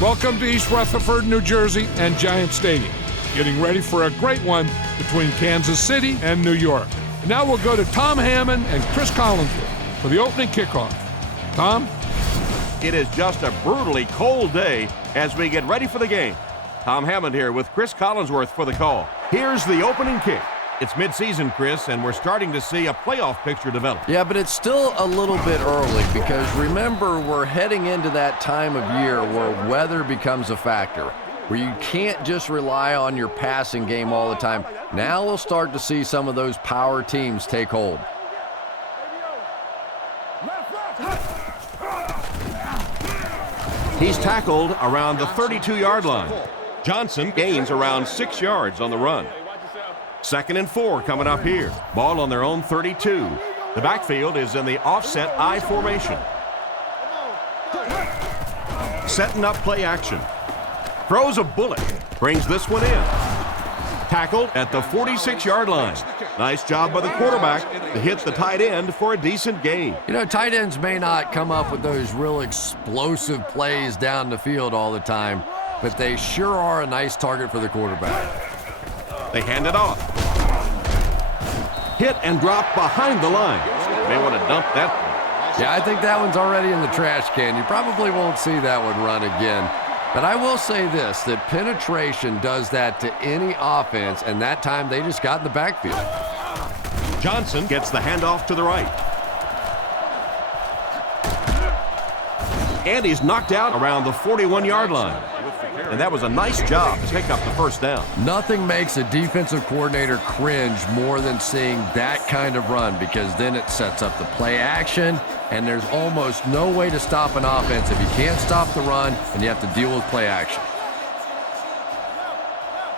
Welcome to East Rutherford, New Jersey, and Giant Stadium. Getting ready for a great one between Kansas City and New York. And now we'll go to Tom Hammond and Chris Collinsworth for the opening kickoff. Tom? It is just a brutally cold day as we get ready for the game. Tom Hammond here with Chris Collinsworth for the call. Here's the opening kick. It's midseason, Chris, and we're starting to see a playoff picture develop. Yeah, but it's still a little bit early because remember, we're heading into that time of year where weather becomes a factor, where you can't just rely on your passing game all the time. Now we'll start to see some of those power teams take hold. He's tackled around the 32-yard line. Johnson gains around 6 yards on the run. 2nd and 4 coming up here. Ball on their own 32. The backfield is in the offset I formation. Setting up play action. Throws a bullet. Brings this one in. Tackled at the 46-yard line. Nice job by the quarterback to hit the tight end for a decent gain. You know, tight ends may not come up with those real explosive plays down the field all the time, but they sure are a nice target for the quarterback. They hand it off. Hit and drop behind the line. May want to dump that one. Yeah, I think that one's already in the trash can. You probably won't see that one run again. But I will say this, that penetration does that to any offense, and that time they just got in the backfield. Johnson gets the handoff to the right. And he's knocked out around the 41-yard line. And that was a nice job to pick up the first down. Nothing makes a defensive coordinator cringe more than seeing that kind of run, because then it sets up the play action, and there's almost no way to stop an offense if you can't stop the run and you have to deal with play action.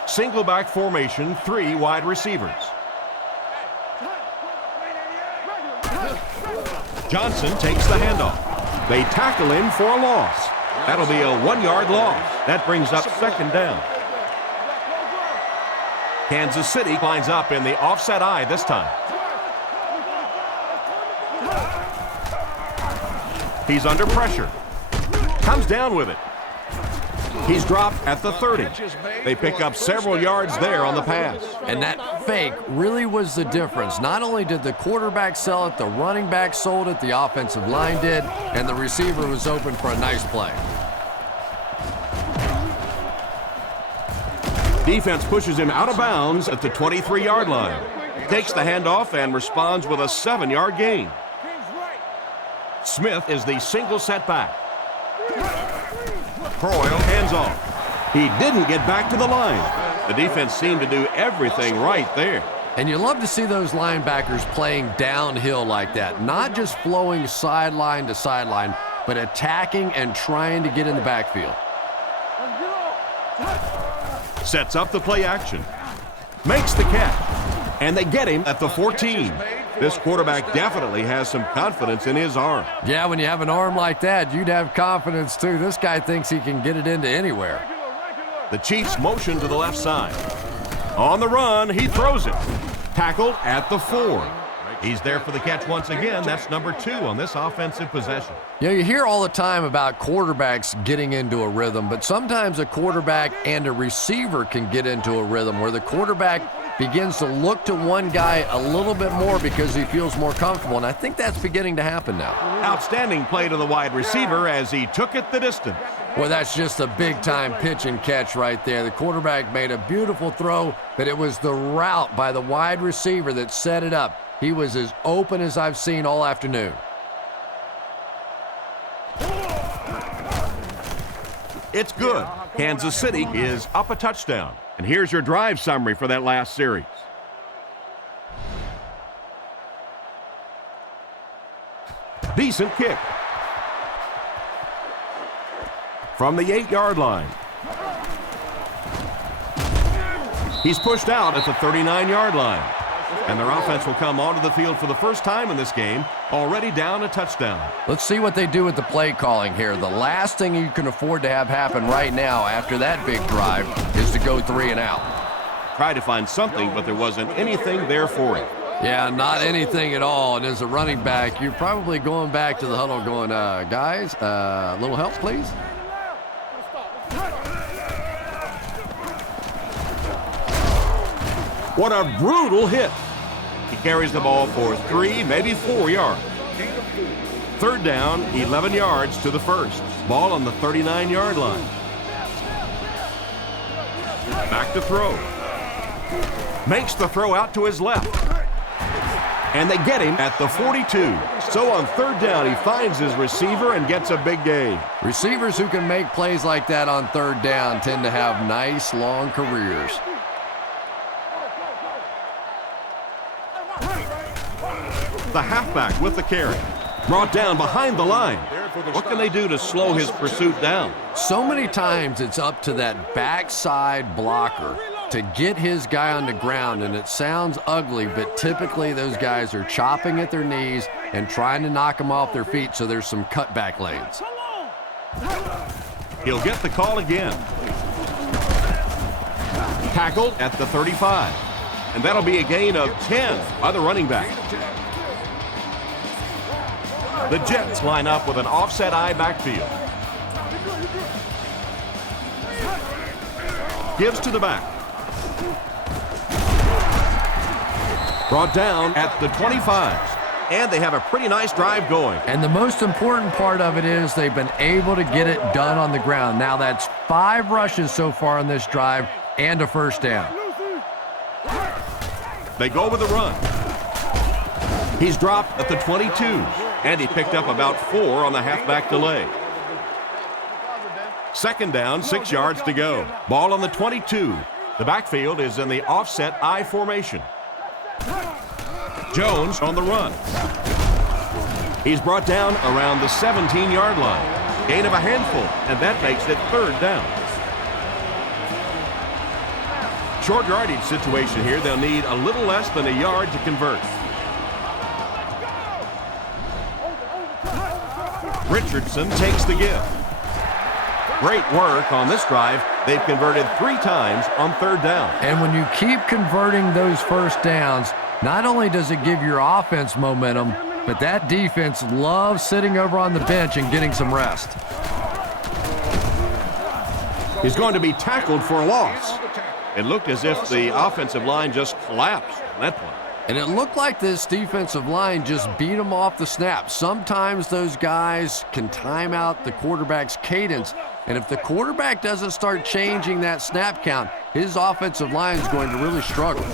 Single back formation, 3 wide receivers. Johnson takes the handoff. They tackle him for a loss. That'll be a 1-yard loss. That brings up 2nd down. Kansas City lines up in the offset I this time. He's under pressure. Comes down with it. He's dropped at the 30. They pick up several yards there on the pass. And that fake really was the difference. Not only did the quarterback sell it, the running back sold it, the offensive line did, and the receiver was open for a nice play. Defense pushes him out of bounds at the 23-yard line. Takes the handoff and responds with a 7-yard gain. Smith is the single setback. Croyle hands off. He didn't get back to the line. The defense seemed to do everything right there. And you love to see those linebackers playing downhill like that, not just flowing sideline to sideline, but attacking and trying to get in the backfield. Sets up the play action. Makes the catch. And they get him at the 14. This quarterback definitely has some confidence in his arm. Yeah, when you have an arm like that, you'd have confidence too. This guy thinks he can get it into anywhere. The Chiefs motion to the left side. On the run, he throws it. Tackled at the 4. He's there for the catch once again. That's number 2 on this offensive possession. You know, you hear all the time about quarterbacks getting into a rhythm, but sometimes a quarterback and a receiver can get into a rhythm where the quarterback begins to look to one guy a little bit more because he feels more comfortable, and I think that's beginning to happen now. Outstanding play to the wide receiver as he took it the distance. Well, that's just a big-time pitch and catch right there. The quarterback made a beautiful throw, but it was the route by the wide receiver that set it up. He was as open as I've seen all afternoon. It's good. Kansas City is up a touchdown. And here's your drive summary for that last series. Decent kick. From the 8-yard line. He's pushed out at the 39-yard line. And their offense will come onto the field for the first time in this game, already down a touchdown. Let's see what they do with the play calling here. The last thing you can afford to have happen right now after that big drive is to go 3 and out. Tried to find something, but there wasn't anything there for him. Yeah, not anything at all. And as a running back, you're probably going back to the huddle going, guys, a little help, please? What a brutal hit. He carries the ball for 3, maybe 4 yards. Third down, 11 yards to the first. Ball on the 39-yard line. Back to throw. Makes the throw out to his left. And they get him at the 42. So on third down, he finds his receiver and gets a big gain. Receivers who can make plays like that on third down tend to have nice, long careers. The halfback with the carry. Brought down behind the line. What can they do to slow his pursuit down? So many times it's up to that backside blocker to get his guy on the ground, and it sounds ugly, but typically those guys are chopping at their knees and trying to knock them off their feet, so there's some cutback lanes. He'll get the call again. Tackled at the 35. And that'll be a gain of 10 by the running back. The Jets line up with an offset eye backfield. Gives to the back. Brought down at the 25. And they have a pretty nice drive going. And the most important part of it is they've been able to get it done on the ground. Now that's 5 rushes so far on this drive and a first down. They go with a run. He's dropped at the 22, and he picked up about 4 on the halfback delay. Second down, 6 yards to go. Ball on the 22. The backfield is in the offset I formation. Jones on the run. He's brought down around the 17-yard line. Gain of a handful, and that makes it third down. Short yardage situation here. They'll need a little less than a yard to convert. Richardson takes the give. Great work on this drive. They've converted 3 times on third down. And when you keep converting those first downs, not only does it give your offense momentum, but that defense loves sitting over on the bench and getting some rest. He's going to be tackled for a loss. It looked as if the offensive line just collapsed on that one. And it looked like this defensive line just beat them off the snap. Sometimes those guys can time out the quarterback's cadence, and if the quarterback doesn't start changing that snap count, his offensive line is going to really struggle.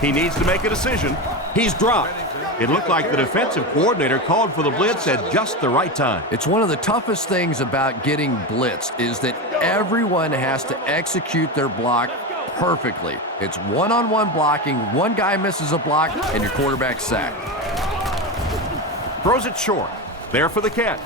He needs to make a decision. He's dropped. It looked like the defensive coordinator called for the blitz at just the right time. It's one of the toughest things about getting blitzed is that everyone has to execute their block perfectly. It's one-on-one blocking. One guy misses a block, and your quarterback's sacked. Throws it short. There for the catch.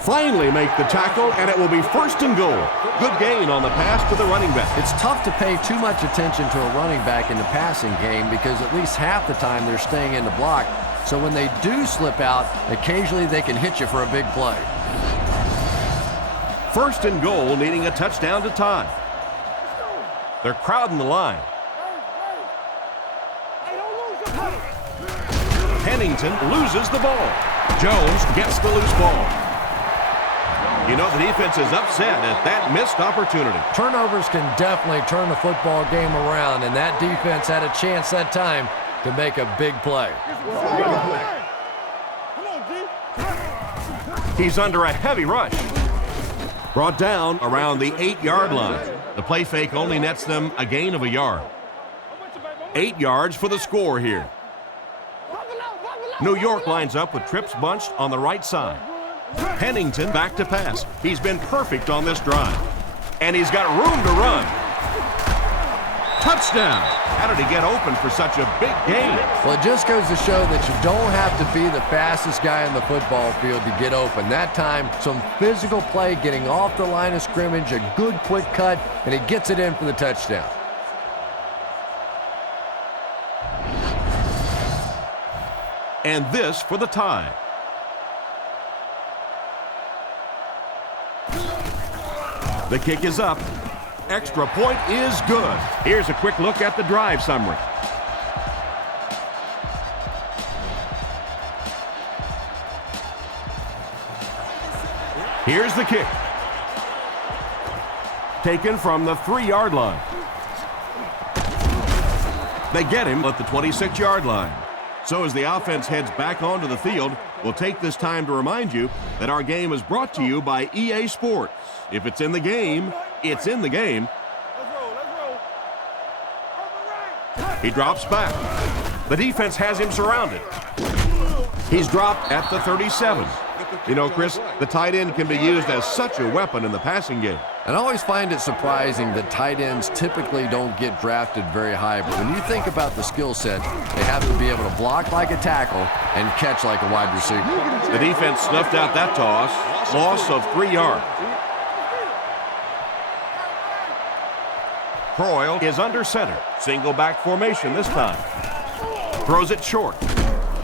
Finally make the tackle, and it will be first and goal. Good gain on the pass to the running back. It's tough to pay too much attention to a running back in the passing game because at least half the time they're staying in the block. So when they do slip out, occasionally they can hit you for a big play. First and goal, needing a touchdown to tie. They're crowding the line. Pennington loses the ball. Jones gets the loose ball. You know, the defense is upset at that missed opportunity. Turnovers can definitely turn the football game around, and that defense had a chance that time to make a big play. He's under a heavy rush. Brought down around the 8-yard line. The play fake only nets them a gain of a yard. 8 yards for the score here. New York lines up with trips bunched on the right side. Pennington back to pass. He's been perfect on this drive. And he's got room to run. Touchdown. How did he get open for such a big gain? Well, it just goes to show that you don't have to be the fastest guy in the football field to get open. That time, some physical play, getting off the line of scrimmage, a good quick cut, and he gets it in for the touchdown. And this for the tie. The kick is up. Extra point is good. Here's a quick look at the drive summary. Here's the kick. Taken from the 3-yard line. They get him at the 26-yard line. So as the offense heads back onto the field, we'll take this time to remind you that our game is brought to you by EA Sports. If it's in the game, it's in the game. He drops back. The defense has him surrounded. He's dropped at the 37. You know, Chris, the tight end can be used as such a weapon in the passing game. And I always find it surprising that tight ends typically don't get drafted very high. But when you think about the skill set, they have to be able to block like a tackle and catch like a wide receiver. The defense snuffed out that toss. Loss of 3 yards. Croyle is under center. Single back formation this time. Throws it short.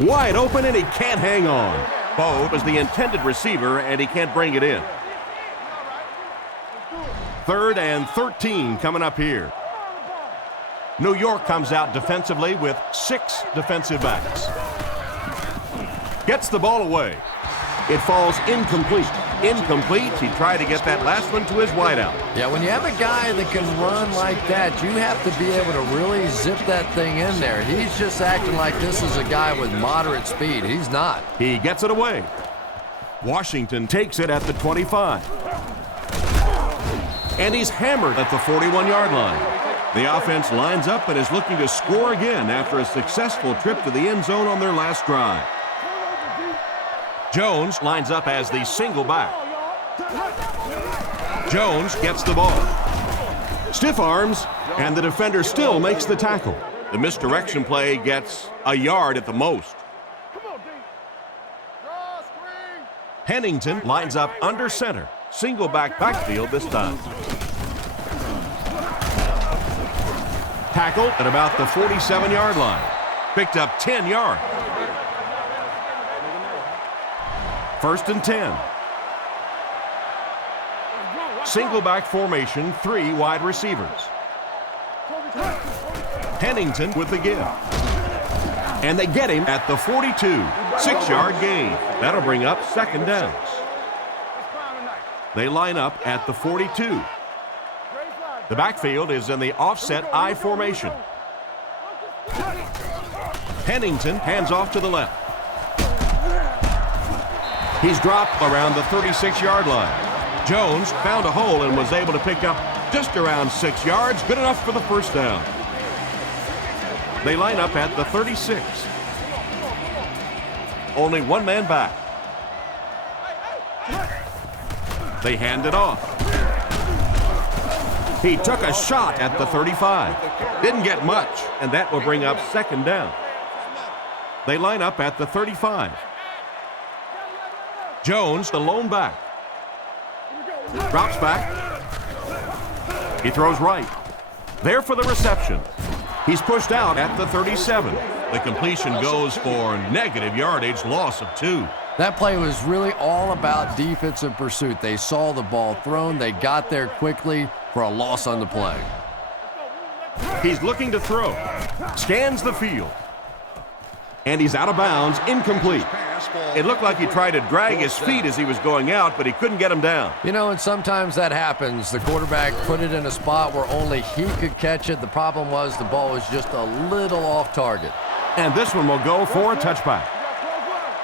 Wide open, and he can't hang on. Bo is the intended receiver, and he can't bring it in. 3rd and 13 coming up here. New York comes out defensively with 6 defensive backs. Gets the ball away. It falls incomplete. Incomplete. He tried to get that last one to his wideout. Yeah, when you have a guy that can run like that, you have to be able to really zip that thing in there. He's just acting like this is a guy with moderate speed. He's not. He gets it away. Washington takes it at the 25. And he's hammered at the 41-yard line. The offense lines up and is looking to score again after a successful trip to the end zone on their last drive. Jones lines up as the single back. Jones gets the ball. Stiff arms, and the defender still makes the tackle. The misdirection play gets a yard at the most. Hennington lines up under center. Single backfield this time. Tackled at about the 47-yard line. Picked up 10 yards. 1st and 10. Single back formation, 3 wide receivers. Hennington with the give. And they get him at the 42. 6-yard gain. That'll bring up 2nd downs. They line up at the 42. The backfield is in the offset I formation. Hennington hands off to the left. He's dropped around the 36-yard line. Jones found a hole and was able to pick up just around 6 yards, good enough for the 1st down. They line up at the 36. Only 1 man back. They hand it off. He took a shot at the 35. Didn't get much, and that will bring up 2nd down. They line up at the 35. Jones, the lone back. Drops back. He throws right. There for the reception. He's pushed out at the 37. The completion goes for negative yardage, loss of 2. That play was really all about defensive pursuit. They saw the ball thrown. They got there quickly for a loss on the play. He's looking to throw. Scans the field. And he's out of bounds, incomplete. It looked like he tried to drag his feet as he was going out, but he couldn't get him down. You know, and sometimes that happens. The quarterback put it in a spot where only he could catch it. The problem was the ball was just a little off target. And this one will go for a touchback.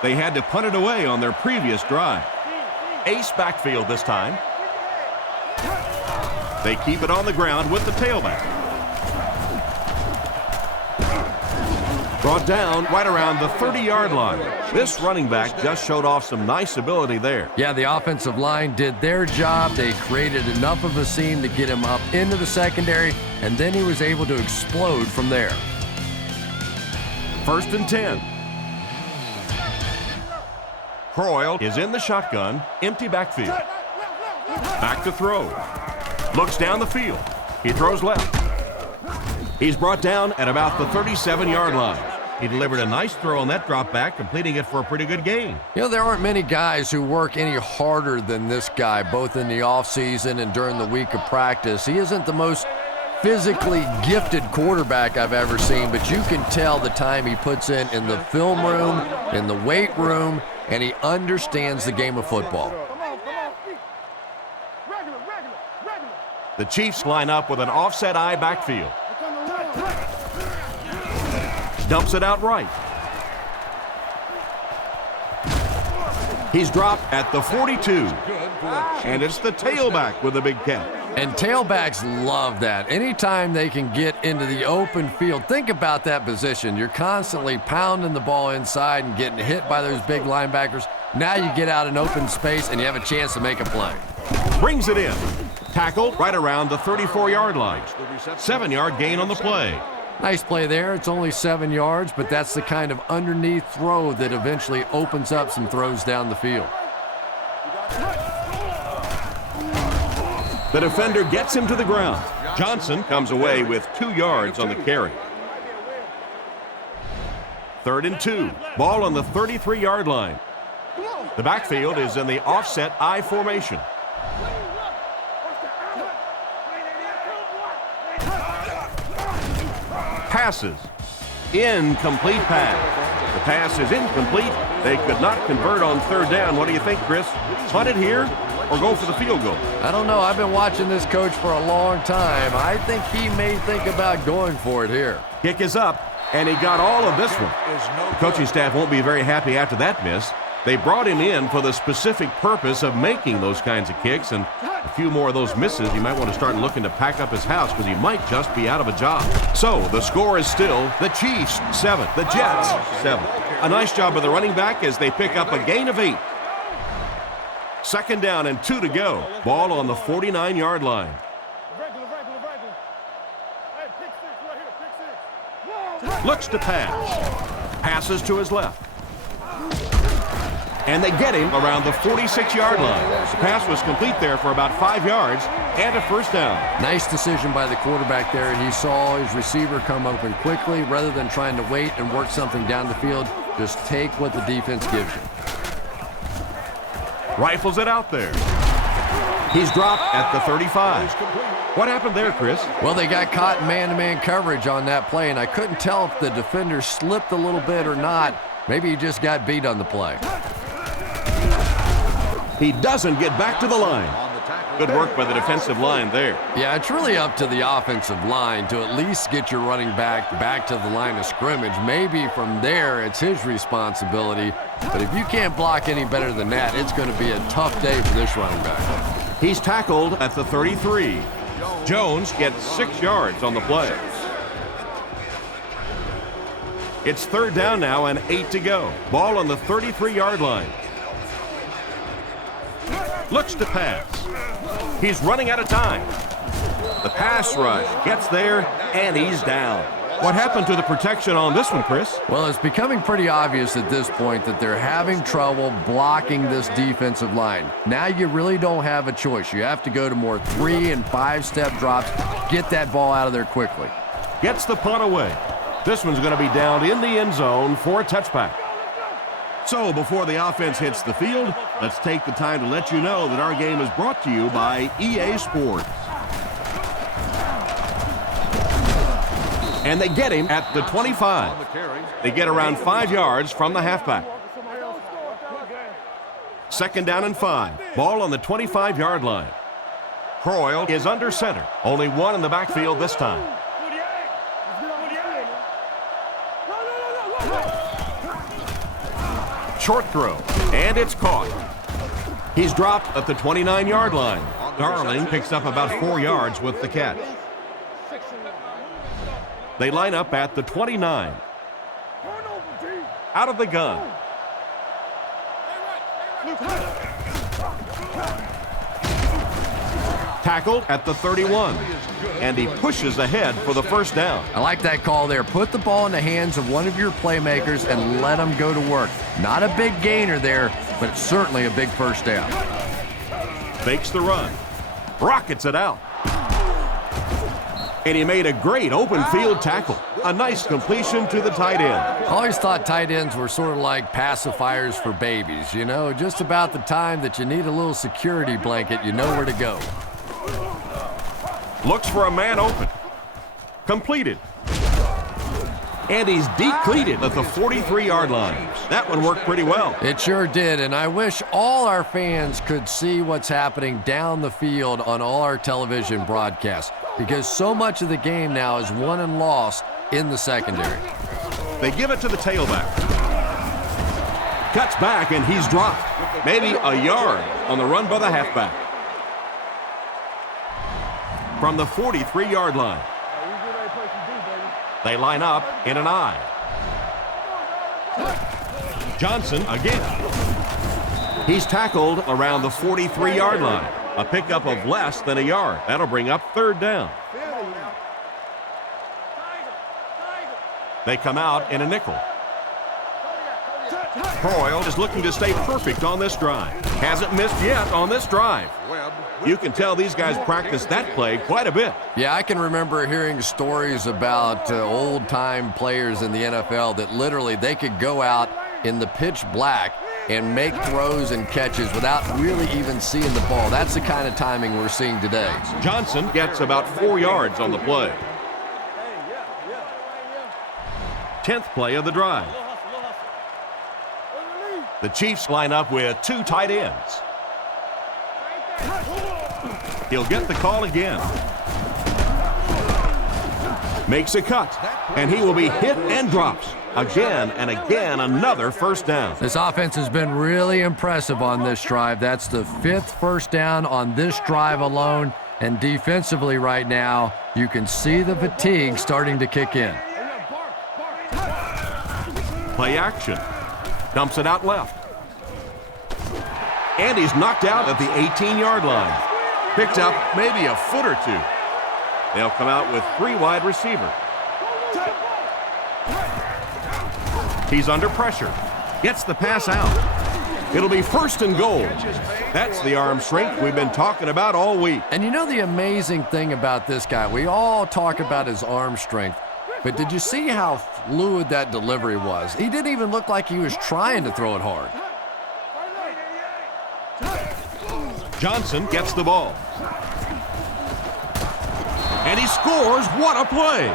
They had to punt it away on their previous drive. Ace backfield this time. They keep it on the ground with the tailback. Brought down right around the 30-yard line. This running back just showed off some nice ability there. Yeah, the offensive line did their job. They created enough of a seam to get him up into the secondary, and then he was able to explode from there. 1st and 10. Croyle is in the shotgun, empty backfield. Back to throw. Looks down the field. He throws left. He's brought down at about the 37-yard line. He delivered a nice throw on that drop back, completing it for a pretty good gain. You know, there aren't many guys who work any harder than this guy, both in the offseason and during the week of practice. He isn't the most physically gifted quarterback I've ever seen, but you can tell the time he puts in the film room, in the weight room, and he understands the game of football. The Chiefs line up with an offset I backfield. Dumps it out right. He's dropped at the 42. And it's the tailback with a big catch. And tailbacks love that. Anytime they can get into the open field, think about that position. You're constantly pounding the ball inside and getting hit by those big linebackers. Now you get out in open space and you have a chance to make a play. Brings it in. Tackled right around the 34-yard line. 7-yard gain on the play. Nice play there. It's only 7 yards, but that's the kind of underneath throw that eventually opens up some throws down the field. The defender gets him to the ground. Johnson comes away with 2 yards on the carry. 3rd and 2. Ball on the 33-yard line. The backfield is in the offset I formation. Passes. Incomplete pass. The pass is incomplete. They could not convert on 3rd down. What do you think, Chris? Punt it here or go for the field goal? I don't know. I've been watching this coach for a long time. I think he may think about going for it here. Kick is up, and he got all of this one. The coaching staff won't be very happy after that miss. They brought him in for the specific purpose of making those kinds of kicks, and a few more of those misses, he might want to start looking to pack up his house because he might just be out of a job. So the score is still the Chiefs 7, the Jets 7. A nice job of the running back as they pick up a gain of 8. 2nd down and 2 to go. Ball on the 49-yard line. Looks to pass. Passes to his left. And they get him around the 46-yard line. The pass was complete there for about 5 yards and a 1st down. Nice decision by the quarterback there, and he saw his receiver come open quickly. Rather than trying to wait and work something down the field, just take what the defense gives you. Rifles it out there. He's dropped at the 35. What happened there, Chris? Well, they got caught in man-to-man coverage on that play, and I couldn't tell if the defender slipped a little bit or not. Maybe he just got beat on the play. He doesn't get back to the line. Good work by the defensive line there. Yeah, it's really up to the offensive line to at least get your running back to the line of scrimmage. Maybe from there it's his responsibility. But if you can't block any better than that, it's going to be a tough day for this running back. He's tackled at the 33. Jones gets 6 yards on the play. It's 3rd down now and 8 to go. Ball on the 33-yard line. Looks to pass. He's running out of time. The pass rush gets there, and he's down. What happened to the protection on this one, Chris? Well, it's becoming pretty obvious at this point that they're having trouble blocking this defensive line. Now you really don't have a choice. You have to go to more 3- and 5-step drops. Get that ball out of there quickly. Gets the punt away. This one's going to be down in the end zone for a touchback. So before the offense hits the field, let's take the time to let you know that our game is brought to you by EA Sports. And they get him at the 25. They get around 5 yards from the halfback. 2nd down and 5. Ball on the 25-yard line. Croyle is under center. Only one in the backfield this time. Short throw, and it's caught. He's dropped at the 29-yard line. Darling picks up about 4 yards with the catch. They line up at the 29. Out of the gun. Tackled at the 31. And he pushes ahead for the 1st down. I like that call there. Put the ball in the hands of one of your playmakers and let them go to work. Not a big gainer there, but it's certainly a big 1st down. Fakes the run. Rockets it out. And he made a great open field tackle. A nice completion to the tight end. I always thought tight ends were sort of like pacifiers for babies. You know, just about the time that you need a little security blanket, you know where to go. Looks for a man open. Completed. And he's depleted at the 43-yard line. That one worked pretty well. It sure did, and I wish all our fans could see what's happening down the field on all our television broadcasts, because so much of the game now is won and lost in the secondary. They give it to the tailback. Cuts back, and he's dropped. Maybe a yard on the run by the halfback. From the 43-yard line. They line up in an I. Johnson again. He's tackled around the 43-yard line. A pickup of less than a yard. That'll bring up third down. They come out in a nickel. Hoyle is looking to stay perfect on this drive. Hasn't missed yet on this drive. You can tell these guys practice that play quite a bit. Yeah, I can remember hearing stories about old-time players in the NFL that literally they could go out in the pitch black and make throws and catches without really even seeing the ball. That's the kind of timing we're seeing today. Johnson gets about 4 yards on the play. 10th play of the drive. The Chiefs line up with 2 tight ends. He'll get the call again. Makes a cut, and he will be hit and drops. Again and again, another first down. This offense has been really impressive on this drive. That's the 5th first down on this drive alone. And defensively right now, you can see the fatigue starting to kick in. Play action. Dumps it out left. And he's knocked out at the 18-yard line. Picked up maybe a foot or 2. They'll come out with 3 wide receivers. He's under pressure. Gets the pass out. It'll be 1st and goal. That's the arm strength we've been talking about all week. And you know the amazing thing about this guy, we all talk about his arm strength, but did you see how fluid that delivery was? He didn't even look like he was trying to throw it hard. Johnson gets the ball. And he scores. What a play.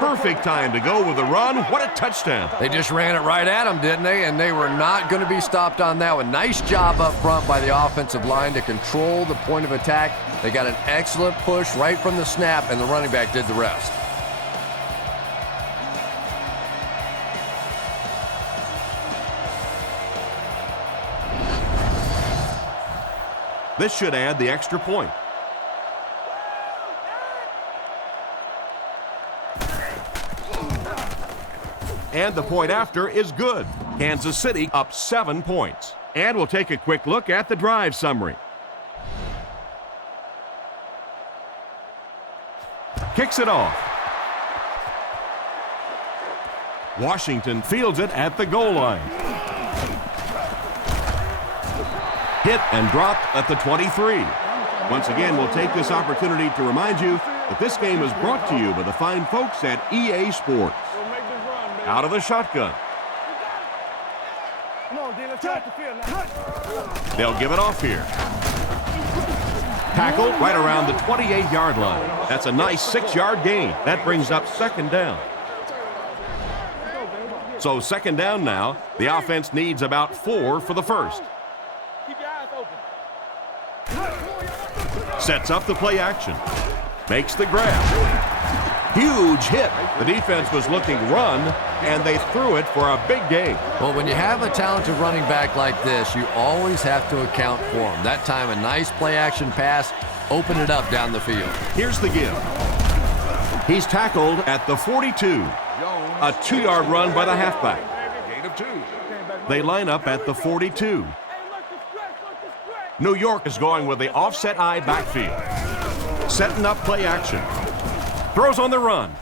Perfect time to go with a run. What a touchdown. They just ran it right at him, didn't they? And they were not going to be stopped on that one. Nice job up front by the offensive line to control the point of attack. They got an excellent push right from the snap, and the running back did the rest. This should add the extra point. And the point after is good. Kansas City up 7 points. And we'll take a quick look at the drive summary. Kicks it off. Washington fields it at the goal line. Hit and dropped at the 23. Once again, we'll take this opportunity to remind you that this game is brought to you by the fine folks at EA Sports. Out of the shotgun. They'll give it off here. Tackled right around the 28-yard line. That's a nice 6-yard gain. That brings up 2nd down. So 2nd down now. The offense needs about 4 for the first. Sets up the play action. Makes the grab. Huge hit. The defense was looking run, and they threw it for a big gain. Well, when you have a talented running back like this, you always have to account for him. That time, a nice play-action pass, open it up down the field. Here's the give. He's tackled at the 42. A 2-yard run by the halfback. They line up at the 42. New York is going with the offset I backfield. Setting up play action. Throws on the run.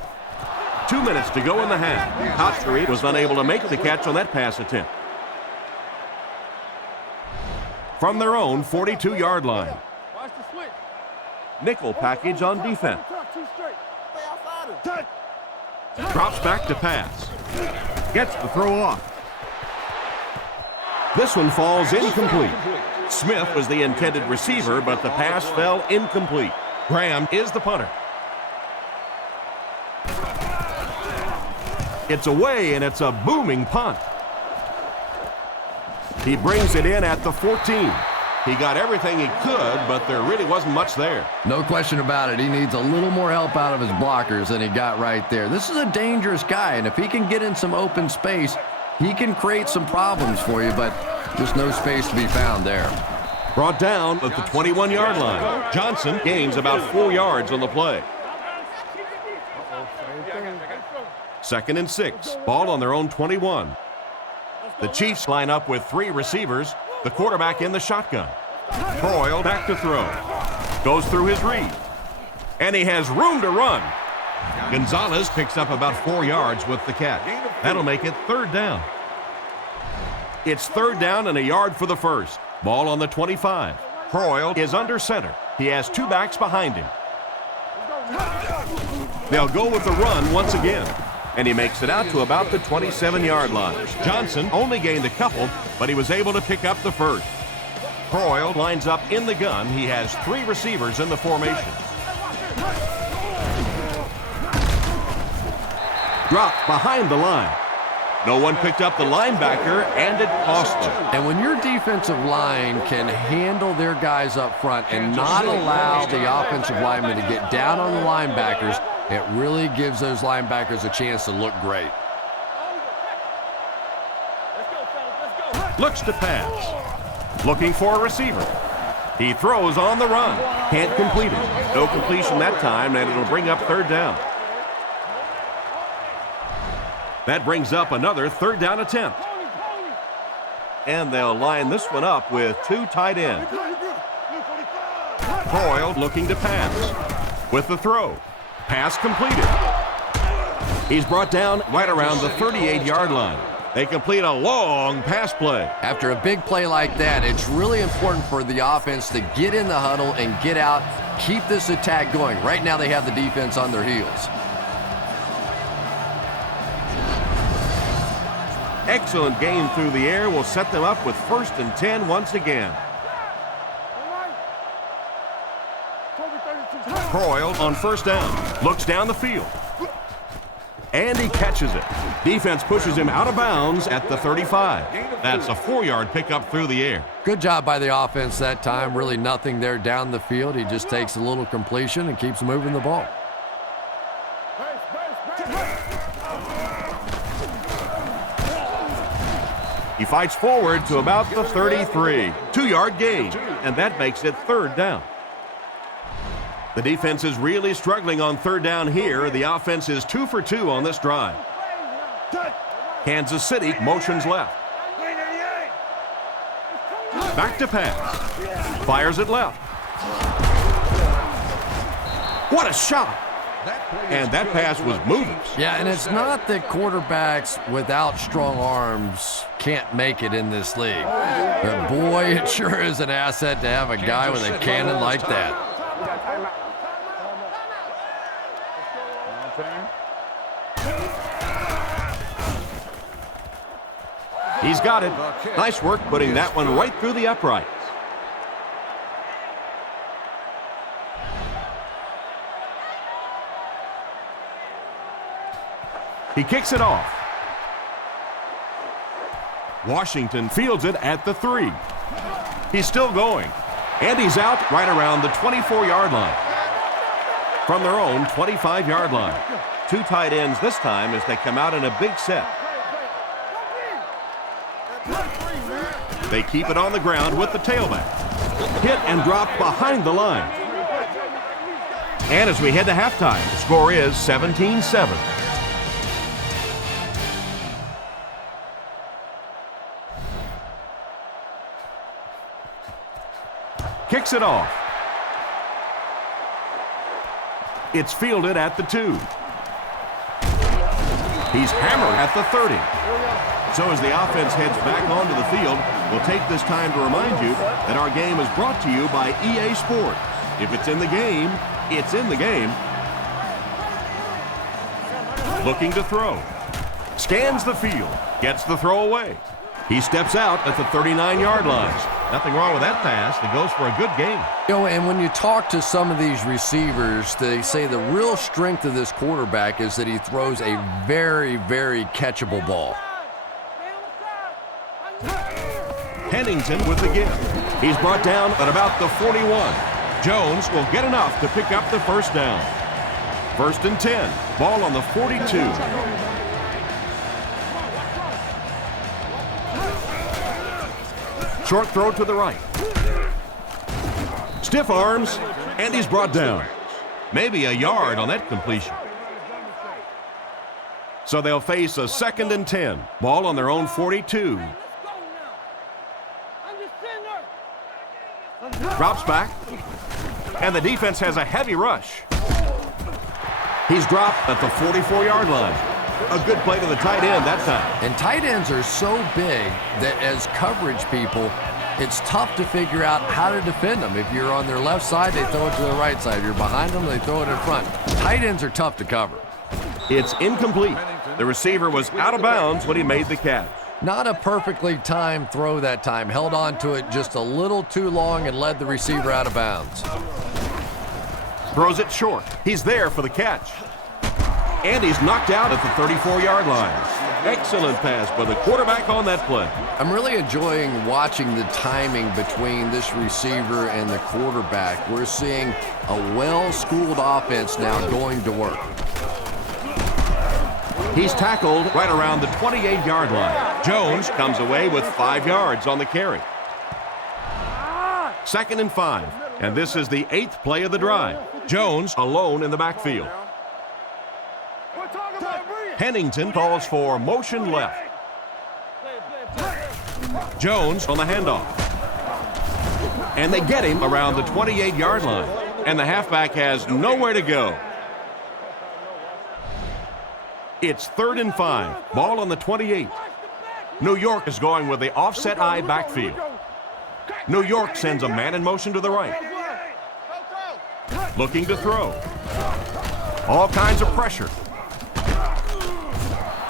2 minutes to go in the half. Hotchery was unable to make the catch on that pass attempt. From their own 42-yard line. Nickel package on defense. Drops back to pass. Gets the throw off. This one falls incomplete. Smith was the intended receiver, but the pass fell incomplete. Graham is the punter. It's away, and it's a booming punt. He brings it in at the 14. He got everything he could, but there really wasn't much there. No question about it. He needs a little more help out of his blockers than he got right there. This is a dangerous guy, and if he can get in some open space, he can create some problems for you, but just no space to be found there. Brought down at the 21-yard line. Johnson gains about 4 yards on the play. 2nd and 6. Ball on their own 21. The Chiefs line up with 3 receivers. The quarterback in the shotgun. Croyle back to throw. Goes through his read. And he has room to run. Gonzalez picks up about 4 yards with the catch. That'll make it 3rd down. It's 3rd down and a yard for the first. Ball on the 25. Croyle is under center. He has 2 backs behind him. They'll go with the run once again. And he makes it out to about the 27-yard line. Johnson only gained a couple, but he was able to pick up the first. Croyle lines up in the gun. He has 3 receivers in the formation. Dropped behind the line. No one picked up the linebacker, and it cost them. And when your defensive line can handle their guys up front and not allow the offensive linemen to get down on the linebackers, it really gives those linebackers a chance to look great. Looks to pass. Looking for a receiver. He throws on the run. Can't complete it. No completion that time, and it'll bring up 3rd down. That brings up another 3rd down attempt. And they'll line this one up with 2 tight ends. Croyle looking to pass. With the throw. Pass completed. He's brought down right around the 38-yard line. They complete a long pass play. After a big play like that, it's really important for the offense to get in the huddle and get out, keep this attack going. Right now they have the defense on their heels. Excellent game through the air will set them up with 1st and 10 once again. Croyle on 1st down. Looks down the field. And he catches it. Defense pushes him out of bounds at the 35. That's a 4-yard pickup through the air. Good job by the offense that time. Really nothing there down the field. He just takes a little completion and keeps moving the ball. He fights forward to about the 33. 2-yard gain, and that makes it 3rd down. The defense is really struggling on 3rd down here. The offense is 2 for 2 on this drive. Kansas City motions left. Back to pass. Fires it left. What a shot! And that pass was moving. Yeah, and it's not that quarterbacks without strong arms can't make it in this league. But boy, it sure is an asset to have a guy with a cannon like that. He's got it. Nice work putting that one right through the uprights. He kicks it off. Washington fields it at the 3. He's still going. And he's out right around the 24-yard line. From their own 25-yard line. 2 tight ends this time as they come out in a big set. They keep it on the ground with the tailback. Hit and drop behind the line. And as we head to halftime, the score is 17-7. Kicks it off. It's fielded at the 2. He's hammered at the 30. So as the offense heads back onto the field, we'll take this time to remind you that our game is brought to you by EA Sports. If it's in the game, it's in the game. Looking to throw. Scans the field. Gets the throw away. He steps out at the 39-yard line. Nothing wrong with that pass. That goes for a good game. You know, and when you talk to some of these receivers, they say the real strength of this quarterback is that he throws a very, very catchable ball. Pennington with the give. He's brought down at about the 41. Jones will get enough to pick up the first down. 1st and 10. Ball on the 42. Short throw to the right. Stiff arms, and he's brought down. Maybe a yard on that completion. So they'll face a 2nd and 10. Ball on their own 42. Drops back, and the defense has a heavy rush. He's dropped at the 44-yard line. A good play to the tight end that time. And tight ends are so big that as coverage people, it's tough to figure out how to defend them. If you're on their left side, they throw it to the right side. If you're behind them, they throw it in front. Tight ends are tough to cover. It's incomplete. The receiver was out of bounds when he made the catch. Not a perfectly timed throw that time. Held on to it just a little too long and led the receiver out of bounds. Throws it short. He's there for the catch. And he's knocked out at the 34-yard line. Excellent pass by the quarterback on that play. I'm really enjoying watching the timing between this receiver and the quarterback. We're seeing a well-schooled offense now going to work. He's tackled right around the 28-yard line. Jones comes away with 5 yards on the carry. 2nd and 5, and this is the 8th play of the drive. Jones alone in the backfield. Pennington calls for motion left. Jones on the handoff. And they get him around the 28-yard line. And the halfback has nowhere to go. It's 3rd and 5. Ball on the 28. New York is going with the offset eye backfield. New York sends a man in motion to the right. Looking to throw. All kinds of pressure.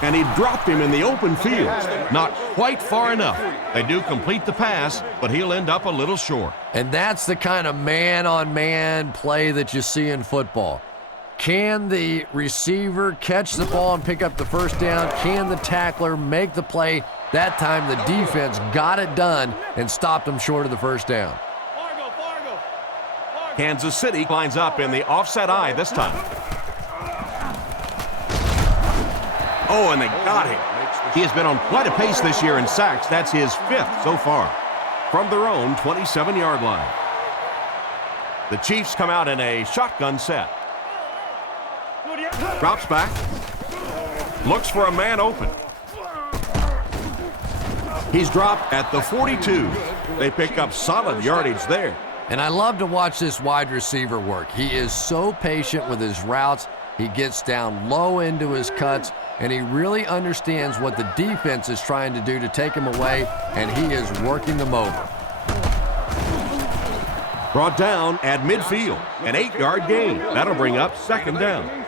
And he dropped him in the open field. Not quite far enough. They do complete the pass, but he'll end up a little short. And that's the kind of man-on-man play that you see in football. Can the receiver catch the ball and pick up the first down? Can the tackler make the play? That time the defense got it done and stopped him short of the first down. Kansas City lines up in the offset eye this time. Oh, and they got him. He has been on quite a pace this year in sacks. That's his 5th so far. From their own 27-yard line. The Chiefs come out in a shotgun set. Drops back. Looks for a man open. He's dropped at the 42. They pick up solid yardage there. And I love to watch this wide receiver work. He is so patient with his routes. He gets down low into his cuts, and he really understands what the defense is trying to do to take him away, and he is working them over. Brought down at midfield, an 8-yard gain. That'll bring up 2nd down.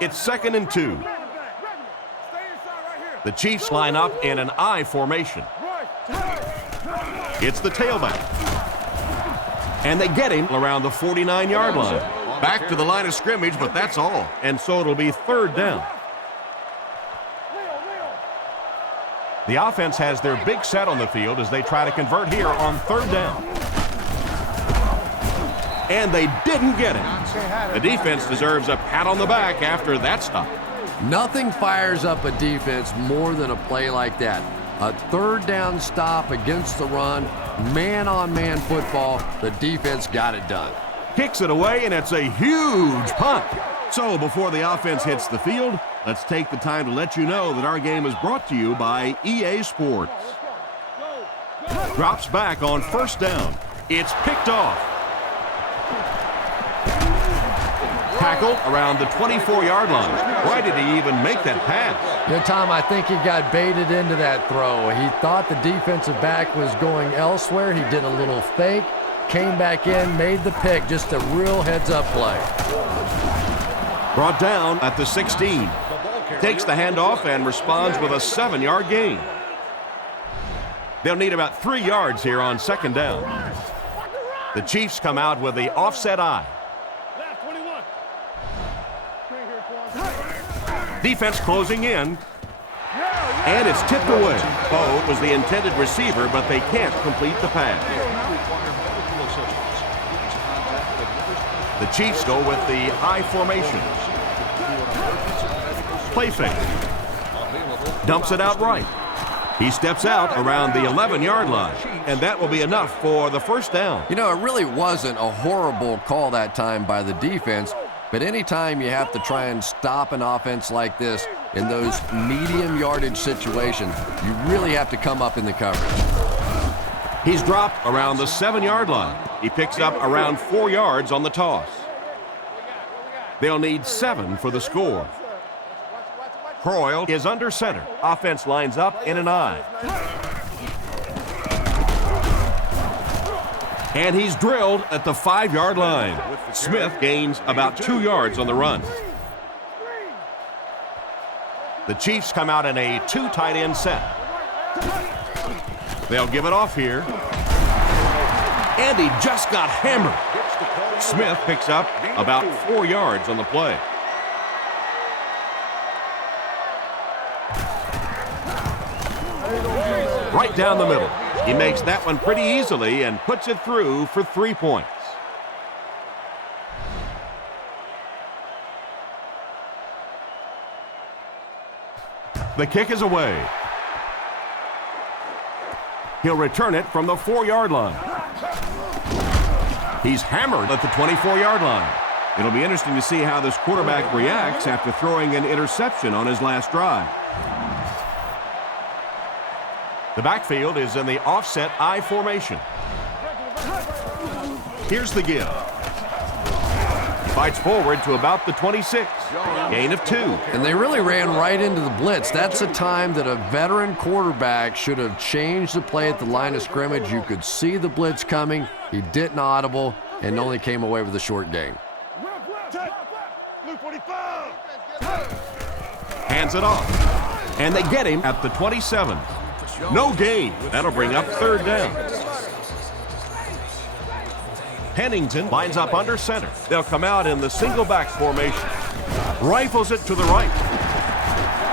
It's 2nd and 2. The Chiefs line up in an I formation. It's the tailback. And they get him around the 49-yard line. Back to the line of scrimmage, but that's all. And so it'll be 3rd down. The offense has their big set on the field as they try to convert here on 3rd down. And they didn't get it. The defense deserves a pat on the back after that stop. Nothing fires up a defense more than a play like that. A 3rd down stop against the run, man-on-man football. The defense got it done. Kicks it away, and it's a huge punt. So before the offense hits the field, let's take the time to let you know that our game is brought to you by EA Sports. Drops back on 1st down. It's picked off. Tackled around the 24-yard line. Why did he even make that pass? You know, Tom, I think he got baited into that throw. He thought the defensive back was going elsewhere. He did a little fake, came back in, made the pick. Just a real heads-up play. Brought down at the 16. Takes the handoff and responds with a 7-yard gain. They'll need about 3 yards here on 2nd down. The Chiefs come out with the offset eye. Defense closing in. And it's tipped away. Bo was the intended receiver, but they can't complete the pass. The Chiefs go with the I formation. Play fake. Dumps it out right. He steps out around the 11-yard line, and that will be enough for the first down. You know, it really wasn't a horrible call that time by the defense, but anytime you have to try and stop an offense like this in those medium yardage situations, you really have to come up in the coverage. He's dropped around the 7-yard line. He picks up around 4 yards on the toss. They'll need 7 for the score. Croyle is under center. Offense lines up in an I. And he's drilled at the 5-yard line. Smith gains about 2 yards on the run. The Chiefs come out in a 2 tight end set. They'll give it off here. And he just got hammered. Smith picks up about 4 yards on the play. Right down the middle. He makes that one pretty easily and puts it through for 3 points. The kick is away. He'll return it from the 4-yard line. He's hammered at the 24-yard line. It'll be interesting to see how this quarterback reacts after throwing an interception on his last drive. The backfield is in the offset I formation. Here's the give. He fights forward to about the 26. Gain of 2. And they really ran right into the blitz. That's a time that a veteran quarterback should have changed the play at the line of scrimmage. You could see the blitz coming. He didn't audible and only came away with a short gain. Hands it off. And they get him at the 27. No gain. That'll bring up 3rd down. Pennington lines up under center. They'll come out in the single back formation. Rifles it to the right.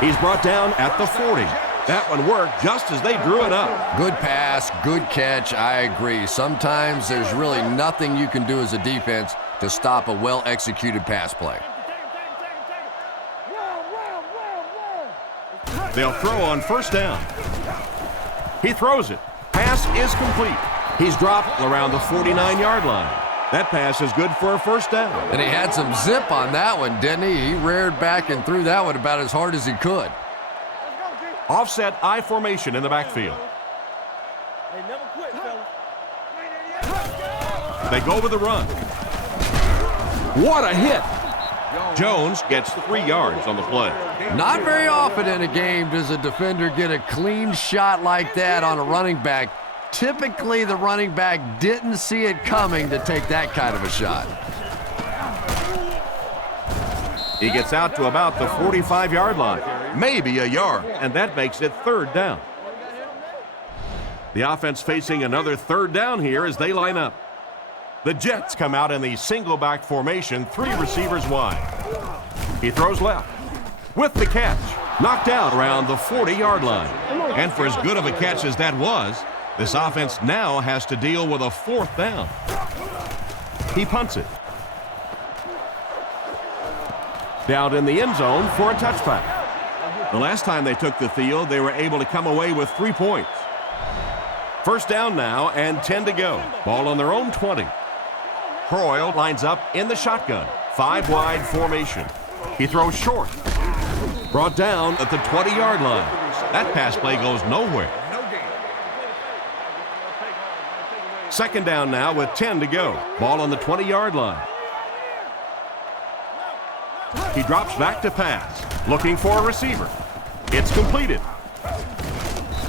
He's brought down at the 40. That one worked just as they drew it up. Good pass, good catch, I agree. Sometimes there's really nothing you can do as a defense to stop a well-executed pass play. They'll throw on 1st down. He throws it. Pass is complete. He's dropped around the 49-yard line. That pass is good for a 1st down. And he had some zip on that one, didn't he? He reared back and threw that one about as hard as he could. Offset I formation in the backfield. They go with the run. What a hit. Jones gets 3 yards on the play. Not very often in a game does a defender get a clean shot like that on a running back. Typically, the running back didn't see it coming to take that kind of a shot. He gets out to about the 45-yard line, maybe a yard, and that makes it 3rd down. The offense facing another 3rd down here as they line up. The Jets come out in the single back formation, 3 receivers wide. He throws left with the catch, knocked out around the 40-yard line. And for as good of a catch as that was, this offense now has to deal with a 4th down. He punts it. Down in the end zone for a touchback. The last time they took the field, they were able to come away with 3 points. 1st down now and 10 to go. Ball on their own 20. Croyle lines up in the shotgun. 5-wide formation. He throws short. Brought down at the 20-yard line. That pass play goes nowhere. 2nd down now with 10 to go. Ball on the 20-yard line. He drops back to pass. Looking for a receiver. It's completed.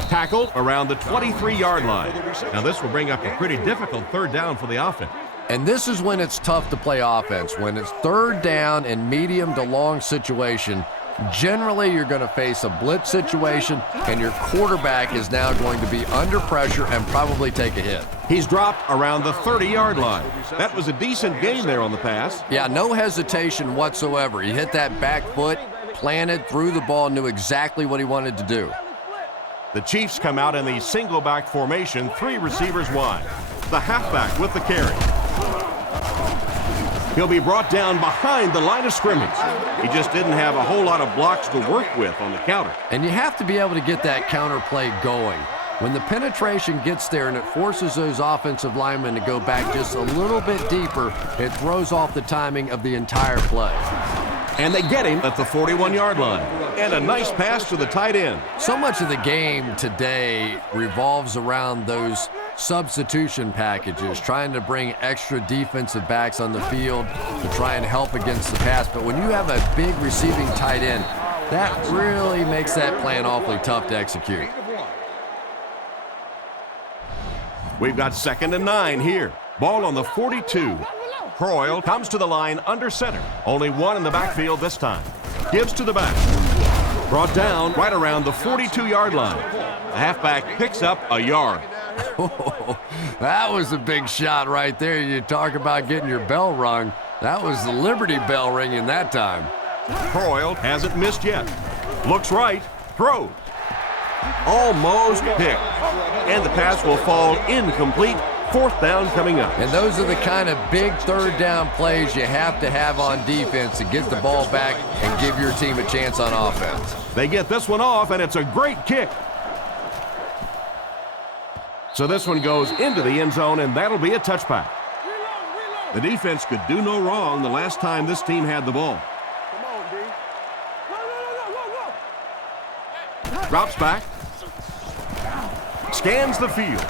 Tackled around the 23-yard line. Now this will bring up a pretty difficult 3rd down for the offense. And this is when it's tough to play offense. When it's 3rd down in medium to long situation, generally you're going to face a blitz situation, and your quarterback is now going to be under pressure and probably take a hit. He's dropped around the 30-yard line. That was a decent gain there on the pass. Yeah, no hesitation whatsoever. He hit that back foot, planted, threw the ball, knew exactly what he wanted to do. The Chiefs come out in the single back formation, 3 receivers wide. The halfback with the carry. He'll be brought down behind the line of scrimmage. He just didn't have a whole lot of blocks to work with on the counter. And you have to be able to get that counter play going. When the penetration gets there and it forces those offensive linemen to go back just a little bit deeper, it throws off the timing of the entire play. And they get him at the 41-yard line. And a nice pass to the tight end. So much of the game today revolves around those substitution packages, trying to bring extra defensive backs on the field to try and help against the pass. But when you have a big receiving tight end, that really makes that plan awfully tough to execute. We've got 2nd and 9 here. Ball on the 42. Croyle comes to the line under center. Only one in the backfield this time. Gives to the back. Brought down right around the 42-yard line. The halfback picks up a yard. Oh, that was a big shot right there. You talk about getting your bell rung. That was the Liberty Bell ringing that time. Croyle hasn't missed yet. Looks right. Throws. Almost picked. And the pass will fall incomplete. 4th down coming up. And those are the kind of big 3rd down plays you have to have on defense to get the ball back and give your team a chance on offense. They get this one off, and it's a great kick. So this one goes into the end zone, and that'll be a touchback. The defense could do no wrong the last time this team had the ball. Drops back. Scans the field.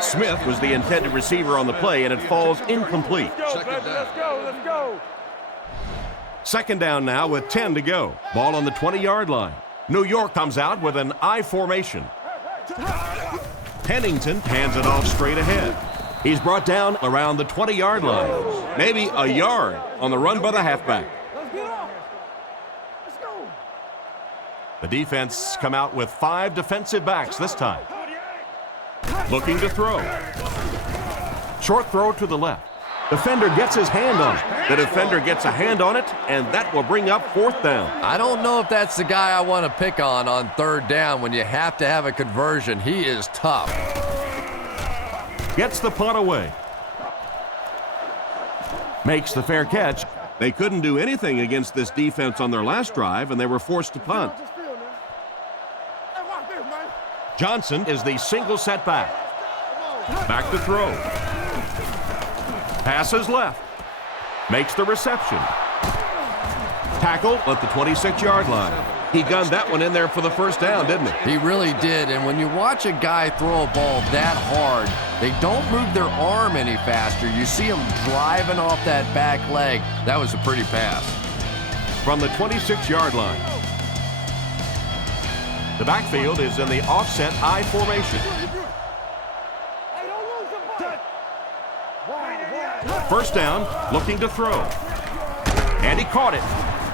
Smith was the intended receiver on the play, and it falls incomplete. Let's go. 2nd down now with 10 to go. Ball on the 20-yard line. New York comes out with an I formation. Pennington hands it off straight ahead. He's brought down around the 20-yard line. Maybe a yard on the run by the halfback. Let's go. The defense come out with 5 defensive backs this time. Looking to throw. Short throw to the left. Defender gets his hand on it. The defender gets a hand on it, and that will bring up 4th down. I don't know if that's the guy I want to pick on 3rd down when you have to have a conversion. He is tough. Gets the punt away. Makes the fair catch. They couldn't do anything against this defense on their last drive, and they were forced to punt. Johnson is the single setback. Back to throw. Passes left. Makes the reception. Tackle at the 26-yard line. He gunned that one in there for the 1st down, didn't he? He really did, and when you watch a guy throw a ball that hard, they don't move their arm any faster. You see him driving off that back leg. That was a pretty pass. From the 26-yard line. The backfield is in the offset I formation. 1st down, looking to throw. And he caught it.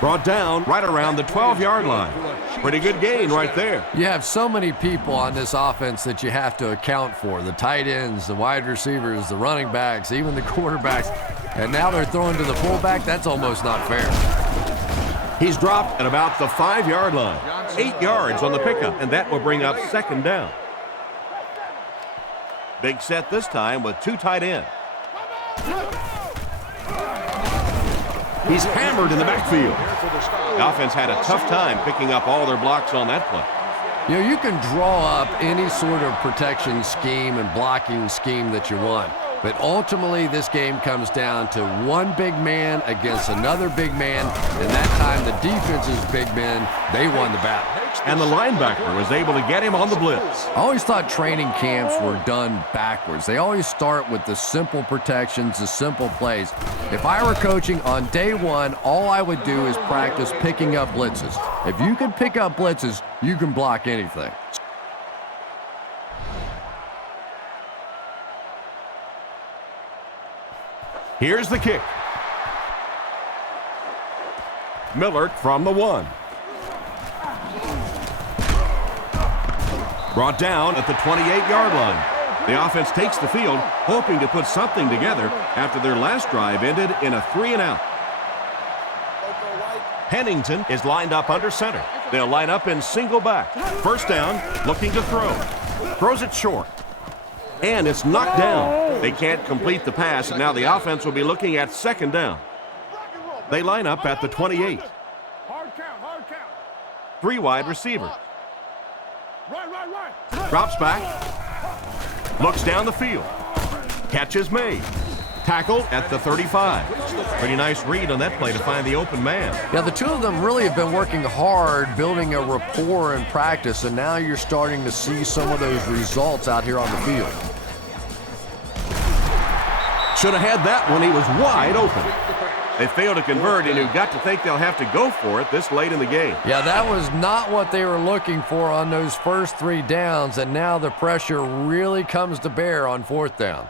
Brought down right around the 12-yard line. Pretty good gain right there. You have so many people on this offense that you have to account for. The tight ends, the wide receivers, the running backs, even the quarterbacks. And now they're throwing to the fullback. That's almost not fair. He's dropped at about the 5-yard line. 8 yards on the pickup, and that will bring up 2nd down. Big set this time with 2 tight ends. He's hammered in the backfield. The offense had a tough time picking up all their blocks on that play. You know, you can draw up any sort of protection scheme and blocking scheme that you want. But ultimately, this game comes down to one big man against another big man. And that time, the defense's big men, they won the battle. And the linebacker was able to get him on the blitz. I always thought training camps were done backwards. They always start with the simple protections, the simple plays. If I were coaching on day one, all I would do is practice picking up blitzes. If you can pick up blitzes, you can block anything. Here's the kick. Millard from the 1. Brought down at the 28-yard line. The offense takes the field, hoping to put something together after their last drive ended in a 3-and-out. Pennington is lined up under center. They'll line up in single back. First down, looking to throw. Throws it short. And it's knocked down. They can't complete the pass, and now the offense will be looking at second down. They line up at the 28. Hard count. 3 wide receiver. Right. Drops back. Looks down the field. Catch is made. Tackled at the 35. Pretty nice read on that play to find the open man. Yeah, the two of them really have been working hard, building a rapport in practice, and now you're starting to see some of those results out here on the field. Should have had that one. He was wide open. They failed to convert, and you've got to think they'll have to go for it this late in the game. Yeah, that was not what they were looking for on those first 3 downs, and now the pressure really comes to bear on 4th down.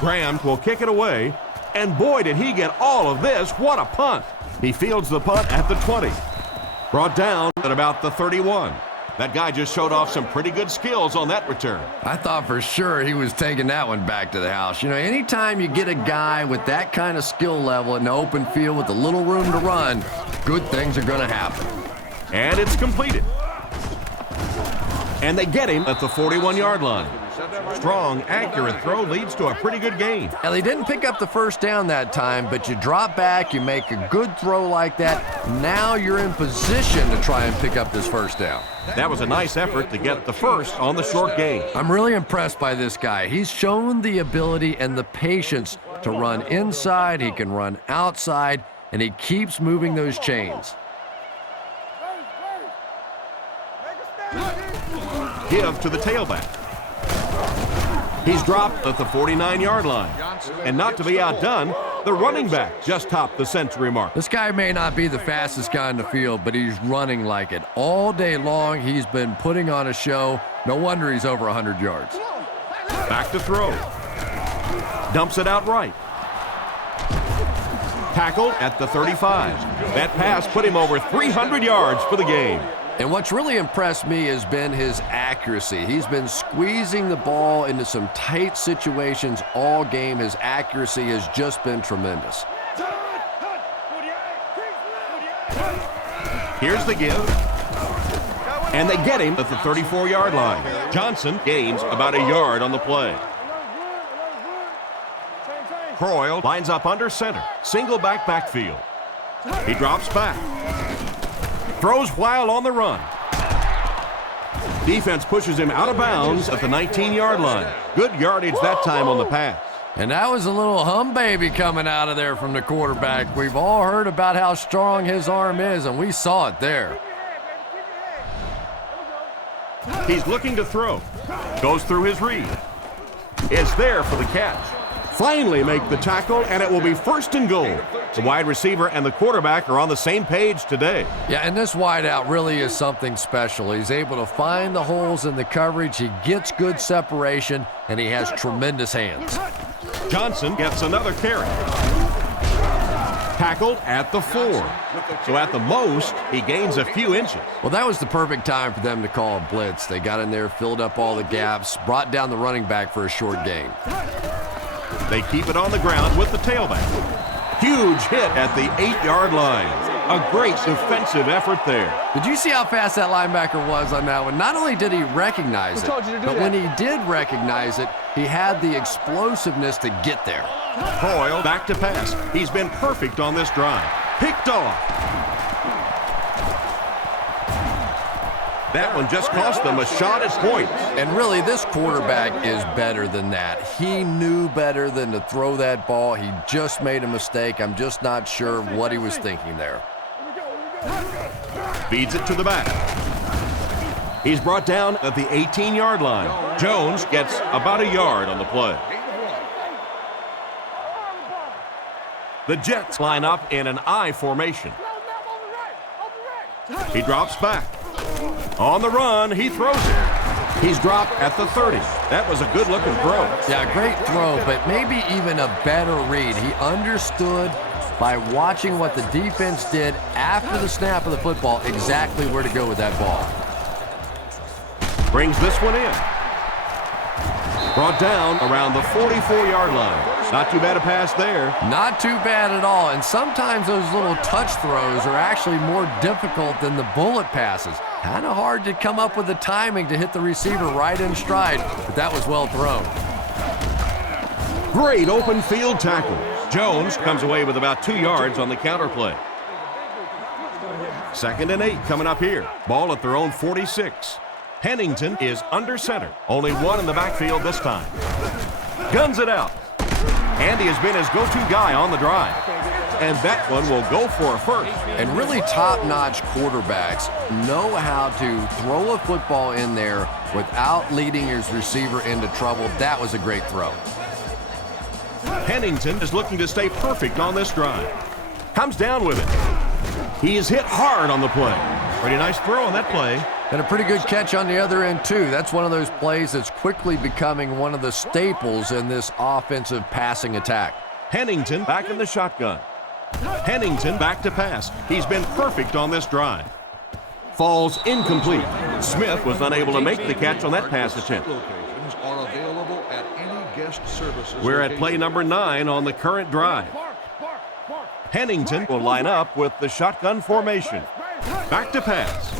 Graham will kick it away, and boy, did he get all of this. What a punt. He fields the punt at the 20. Brought down at about the 31. That guy just showed off some pretty good skills on that return. I thought for sure he was taking that one back to the house. You know, anytime you get a guy with that kind of skill level in the open field with a little room to run, good things are going to happen. And it's completed. And they get him at the 41-yard line. Strong, accurate throw leads to a pretty good gain. Now, they didn't pick up the first down that time, but you drop back, you make a good throw like that. Now you're in position to try and pick up this first down. That was a nice effort to get the first on the short gain. I'm really impressed by this guy. He's shown the ability and the patience to run inside. He can run outside, and he keeps moving those chains. Give to the tailback. He's dropped at the 49-yard line. And not to be outdone, the running back just topped the century mark. This guy may not be the fastest guy in the field, but he's running like it. All day long, he's been putting on a show. No wonder he's over 100 yards. Back to throw. Dumps it out right. Tackled at the 35. That pass put him over 300 yards for the game. And what's really impressed me has been his accuracy. He's been squeezing the ball into some tight situations all game. His accuracy has just been tremendous. Here's the give. And they get him at the 34-yard line. Johnson gains about a yard on the play. Croyle lines up under center. Single backfield. He drops back. Throws while on the run. Defense pushes him out of bounds at the 19-yard line. Good yardage that time on the pass. And that was a little hum baby coming out of there from the quarterback. We've all heard about how strong his arm is, and we saw it there. He's looking to throw. Goes through his read. Is there for the catch. Finally make the tackle, and it will be 1st and goal. The wide receiver and the quarterback are on the same page today. Yeah, and this wideout really is something special. He's able to find the holes in the coverage. He gets good separation, and he has tremendous hands. Johnson gets another carry. Tackled at the 4. So at the most, he gains a few inches. Well, that was the perfect time for them to call a blitz. They got in there, filled up all the gaps, brought down the running back for a short gain. They keep it on the ground with the tailback. Huge hit at the 8-yard line. A great defensive effort there. Did you see how fast that linebacker was on that one? Not only did he recognize it, but when he did recognize it, he had the explosiveness to get there. Croyle back to pass. He's been perfect on this drive. Picked off. That one just cost them a shot at points. And really, this quarterback is better than that. He knew better than to throw that ball. He just made a mistake. I'm just not sure what he was thinking there. Feeds it to the back. He's brought down at the 18-yard line. Jones gets about a yard on the play. The Jets line up in an I formation. He drops back. On the run, he throws it. He's dropped at the 30. That was a good-looking throw. Yeah, great throw, but maybe even a better read. He understood by watching what the defense did after the snap of the football exactly where to go with that ball. Brings this one in. Brought down around the 44-yard line. Not too bad a pass there. Not too bad at all, and sometimes those little touch throws are actually more difficult than the bullet passes. Kind of hard to come up with the timing to hit the receiver right in stride, but that was well thrown. Great open field tackle. Jones comes away with about 2 yards on the counter play. 2nd and 8 coming up here. Ball at their own 46. Pennington is under center. Only one in the backfield this time. Guns it out. And he has been his go-to guy on the drive. And that one will go for a first. And really top-notch quarterbacks know how to throw a football in there without leading his receiver into trouble. That was a great throw. Pennington is looking to stay perfect on this drive. Comes down with it. He is hit hard on the play. Pretty nice throw on that play. And a pretty good catch on the other end, too. That's one of those plays that's quickly becoming one of the staples in this offensive passing attack. Pennington back in the shotgun. Pennington back to pass. He's been perfect on this drive. Falls incomplete. Smith was unable to make the catch on that pass attempt. We're at play number 9 on the current drive. Pennington will line up with the shotgun formation. Back to pass.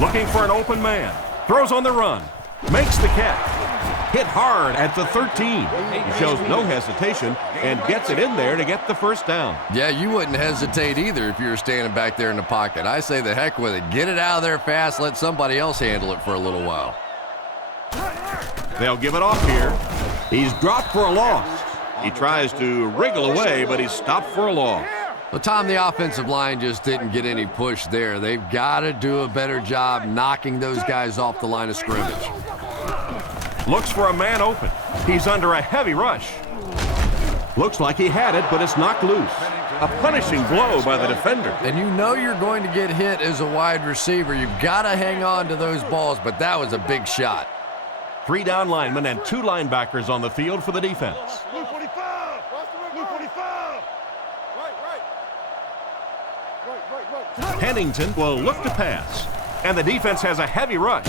Looking for an open man. Throws on the run. Makes the catch. Hit hard at the 13. He shows no hesitation and gets it in there to get the first down. Yeah, you wouldn't hesitate either if you were standing back there in the pocket. I say the heck with it. Get it out of there fast. Let somebody else handle it for a little while. They'll give it off here. He's dropped for a loss. He tries to wriggle away, but he's stopped for a loss. Well, Tom, the offensive line just didn't get any push there. They've got to do a better job knocking those guys off the line of scrimmage. Looks for a man open. He's under a heavy rush. Looks like he had it, but it's knocked loose. A punishing blow by the defender. And you know you're going to get hit as a wide receiver. You've got to hang on to those balls, but that was a big shot. 3 down linemen and 2 linebackers on the field for the defense. Blue 45. Blue 45. Right. Pennington will look to pass, and the defense has a heavy rush.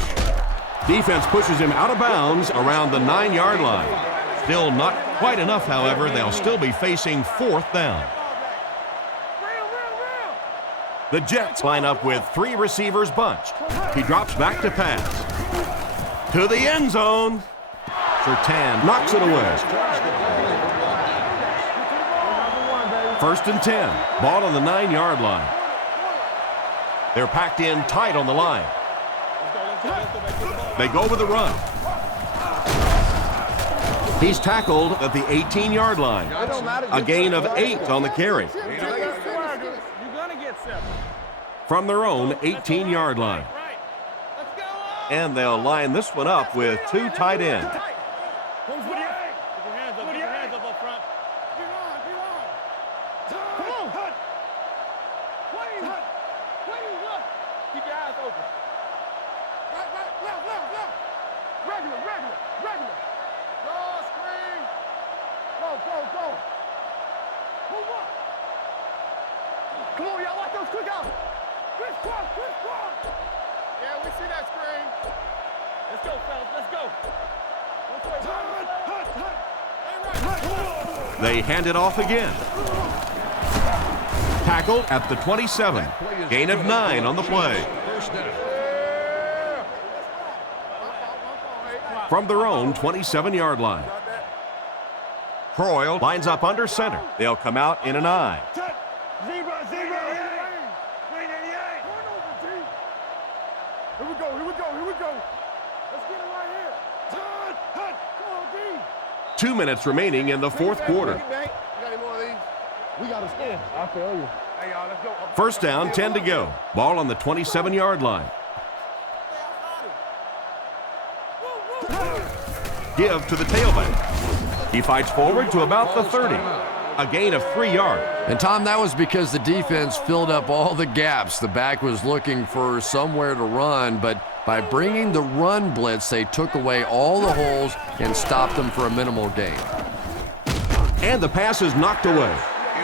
Defense pushes him out of bounds around the 9-yard line. Still not quite enough, however. They'll still be facing 4th down. The Jets line up with 3 receivers bunched. He drops back to pass. To the end zone. Surtain knocks it away. 1st and 10. Ball on the 9-yard line. They're packed in tight on the line. They go with the run. He's tackled at the 18-yard line. A gain of 8 on the carry. From their own 18-yard line. And they'll line this one up with 2 tight ends. Come on, y'all, watch those quick out. Crisscross. Yeah, we see that screen. Let's go, fellas, let's go. They hand it off again. Tackle at the 27. Gain of 9 on the play. From their own 27-yard line. Croyle lines up under center. They'll come out in an I. Zebra. 388. Here we go. Let's get it right here. Come on, D. 2 minutes remaining in the 4th quarter. You got any more of these? We got to score. I feel you. Hey, y'all, let's go. 1st down, 10 to go. Ball on the 27-yard line. Give to the tailback. He fights forward to about the 30. A gain of 3 yards. And, Tom, that was because the defense filled up all the gaps. The back was looking for somewhere to run, but by bringing the run blitz, they took away all the holes and stopped them for a minimal gain. And the pass is knocked away.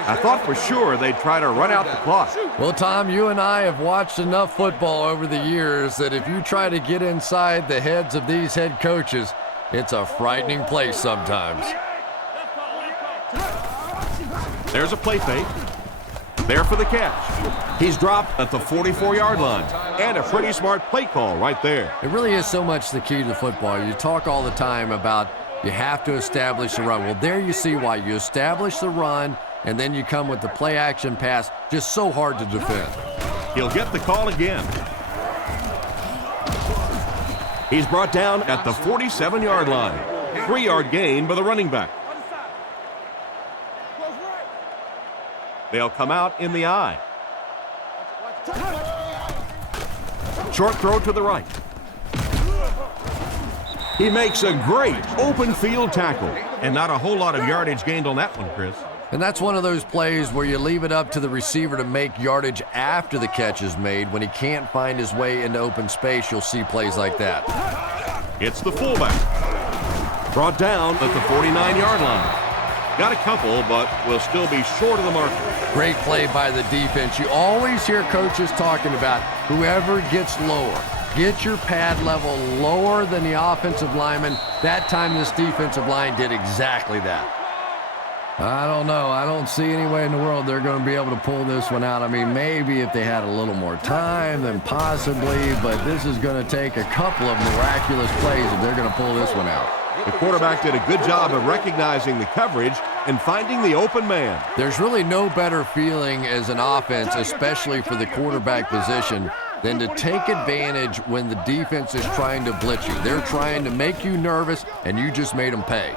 I thought for sure they'd try to run out the clock. Well, Tom, you and I have watched enough football over the years that if you try to get inside the heads of these head coaches, it's a frightening place sometimes. There's a play fake. There for the catch. He's dropped at the 44-yard line. And a pretty smart play call right there. It really is so much the key to football. You talk all the time about you have to establish the run. Well, there you see why. You establish the run, and then you come with the play-action pass. Just so hard to defend. He'll get the call again. He's brought down at the 47-yard line. 3-yard gain by the running back. They'll come out in the eye. Short throw to the right. He makes a great open field tackle. And not a whole lot of yardage gained on that one, Chris. And that's one of those plays where you leave it up to the receiver to make yardage after the catch is made. When he can't find his way into open space, you'll see plays like that. It's the fullback. Brought down at the 49-yard line. Got a couple, but will still be short of the marker. Great play by the defense. You always hear coaches talking about whoever gets lower. Get your pad level lower than the offensive lineman. That time this defensive line did exactly that. I don't know. I don't see any way in the world they're going to be able to pull this one out. I mean, maybe if they had a little more time, then possibly, but this is going to take a couple of miraculous plays if they're going to pull this one out. The quarterback did a good job of recognizing the coverage and finding the open man. There's really no better feeling as an offense, especially for the quarterback position, than to take advantage when the defense is trying to blitz you. They're trying to make you nervous, and you just made them pay.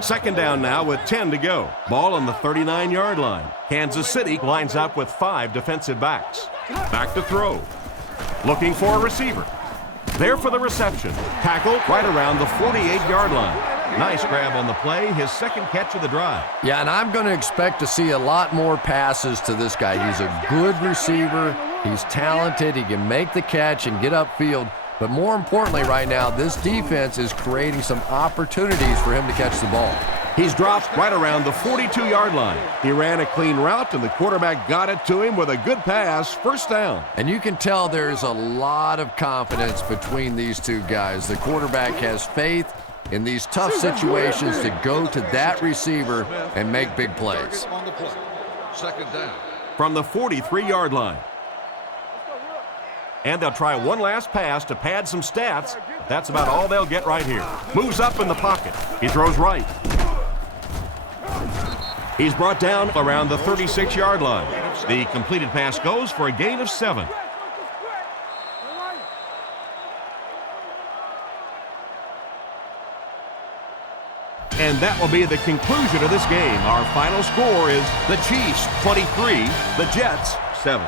Second down now with 10 to go. Ball on the 39-yard line. Kansas City lines up with 5 defensive backs. Back to throw. Looking for a receiver. There for the reception. Tackled right around the 48-yard line. Nice grab on the play, his second catch of the drive. Yeah, and I'm going to expect to see a lot more passes to this guy. He's a good receiver. He's talented. He can make the catch and get upfield. But more importantly right now, this defense is creating some opportunities for him to catch the ball. He's dropped right around the 42-yard line. He ran a clean route, and the quarterback got it to him with a good pass. First down. And you can tell there's a lot of confidence between these two guys. The quarterback has faith in these tough situations to go to that receiver and make big plays. Second down. From the 43-yard line. And they'll try one last pass to pad some stats. That's about all they'll get right here. Moves up in the pocket. He throws right. He's brought down around the 36-yard line. The completed pass goes for a gain of 7. And that will be the conclusion of this game. Our final score is the Chiefs 23, the Jets 7.